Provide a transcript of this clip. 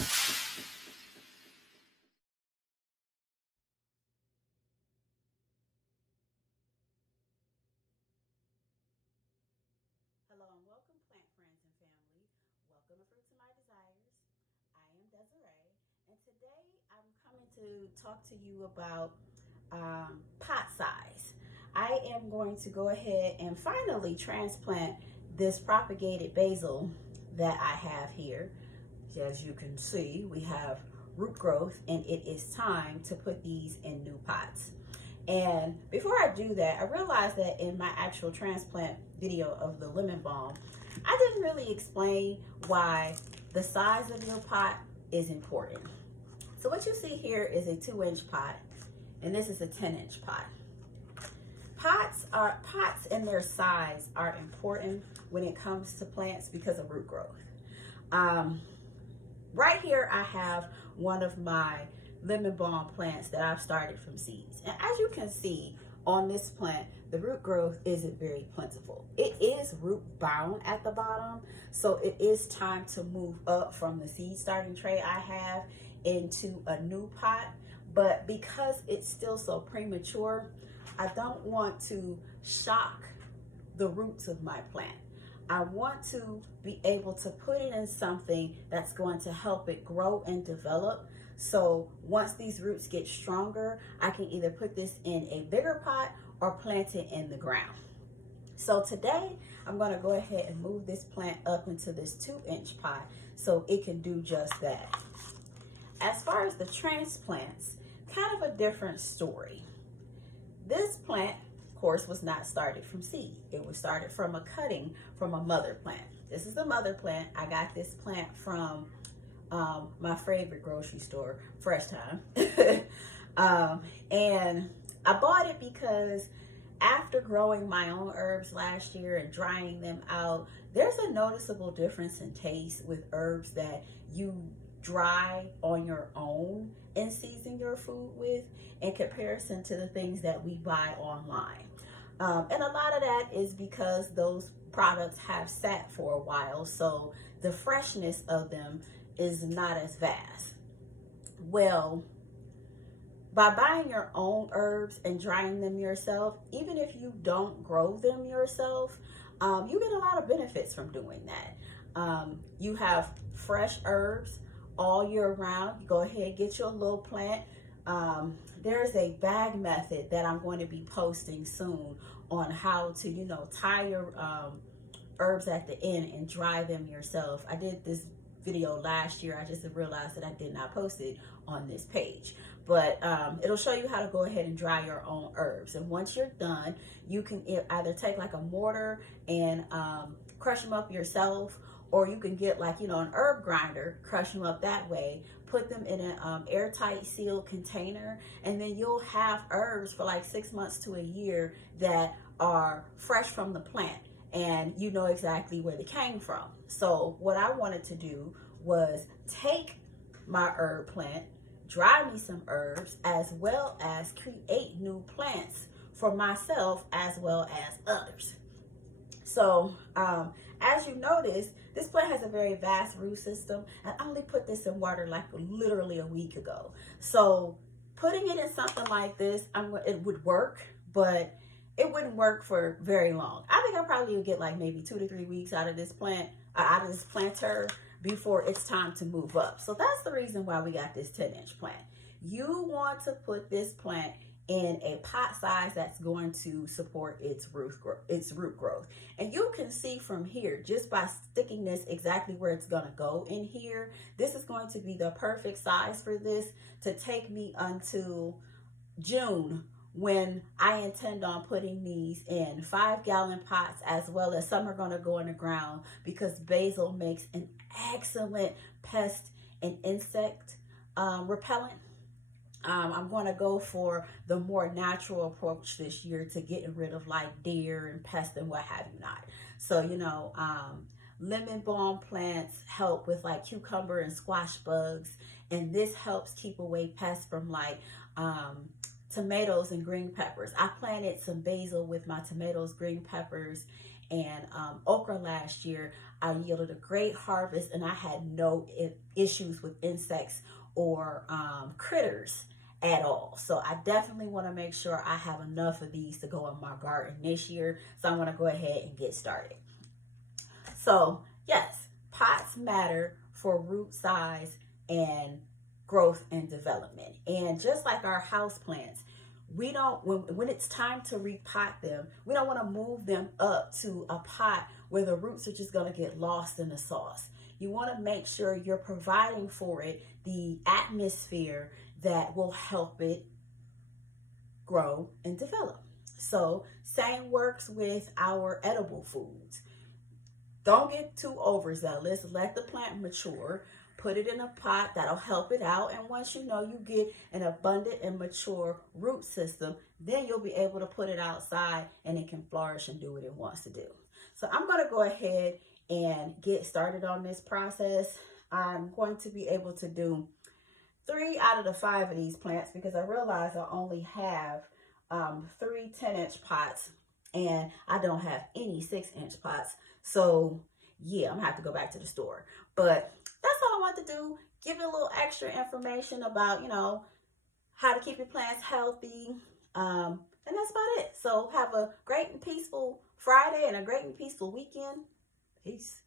Hello and welcome, plant friends and family. Welcome to Fruit to My Desires. I am Desiree, and today I'm coming to talk to you about pot size. I am going to go ahead and finally transplant this propagated basil that I have here. As you can see, we have root growth, and it is time to put these in new pots. And before I do that, I realized that in my actual transplant video of the lemon balm, I didn't really explain why the size of your pot is important. So what you see here is a 2-inch pot, and this is a 10-inch pot. Pots and their size are important when it comes to plants because of root growth. Right here I have one of my lemon balm plants that I've started from seeds. And as you can see on this plant, the root growth isn't very plentiful. It is root bound at the bottom, so it is time to move up from the seed starting tray I have into a new pot. But because it's still so premature, I don't want to shock the roots of my plant. I want to be able to put it in something that's going to help it grow and develop. So once these roots get stronger, I can either put this in a bigger pot or plant it in the ground. So today I'm going to go ahead and move this plant up into this 2-inch pot so it can do just that. As far as the transplants, kind of a different story. This plant, of course, was not started from seed. It was started from a cutting from a mother plant. This is the mother plant. I got this plant from my favorite grocery store, Fresh Time. And I bought it because after growing my own herbs last year and drying them out, there's a noticeable difference in taste with herbs that you dry on your own and season your food with in comparison to the things that we buy online. And a lot of that is because those products have sat for a while, so the freshness of them is not as vast. Well, by buying your own herbs and drying them yourself, even if you don't grow them yourself, you get a lot of benefits from doing that. You have fresh herbs all year round. You go ahead, get your little plant. There's a bag method that I'm going to be posting soon on how to, tie your herbs at the end and dry them yourself. I did this video last year. I just realized that I did not post it on this page, but it'll show you how to go ahead and dry your own herbs. And once you're done, you can either take like a mortar and crush them up yourself, or you can get like, an herb grinder, crush them up that way, put them in an airtight sealed container, and then you'll have herbs for like 6 months to a year that are fresh from the plant, and you know exactly where they came from. So what I wanted to do was take my herb plant, dry me some herbs, as well as create new plants for myself as well as others. So as you notice, this plant has a very vast root system, and I only put this in water like literally a week ago. So putting it in something like this, it would work, but it wouldn't work for very long. I think I probably would get like maybe 2 to 3 weeks out of this plant, out of this planter, before it's time to move up. So that's the reason why we got this 10-inch plant. You want to put this plant in a pot size that's going to support its root growth. And you can see from here, just by sticking this exactly where it's going to go in here, this is going to be the perfect size for this to take me until June, when I intend on putting these in 5-gallon pots, as well as some are going to go in the ground because basil makes an excellent pest and insect repellent. I'm going to go for the more natural approach this year to getting rid of like deer and pests and what have you not. So, lemon balm plants help with like cucumber and squash bugs, and this helps keep away pests from like tomatoes and green peppers. I planted some basil with my tomatoes, green peppers, and okra last year. I yielded a great harvest, and I had no issues with insects or critters at all. So I definitely want to make sure I have enough of these to go in my garden this year. So I'm going to go ahead and get started. So yes, pots matter for root size and growth and development. And just like our house plants, we don't, when it's time to repot them, we don't want to move them up to a pot where the roots are just going to get lost in the sauce. You want to make sure you're providing for it the atmosphere that will help it grow and develop. So same works with our edible foods. Don't get too overzealous. Let the plant mature. Put it in a pot. That'll help it out. And once you know you get an abundant and mature root system, then you'll be able to put it outside and it can flourish and do what it wants to do. So I'm going to go ahead and get started on this process. I'm going to be able to do 3 out of the 5 of these plants because I realize I only have 3 10-inch pots and I don't have any 6-inch pots. So yeah, I'm gonna have to go back to the store. But that's all I want to do. Give you a little extra information about, how to keep your plants healthy. And that's about it. So have a great and peaceful Friday and a great and peaceful weekend. Peace.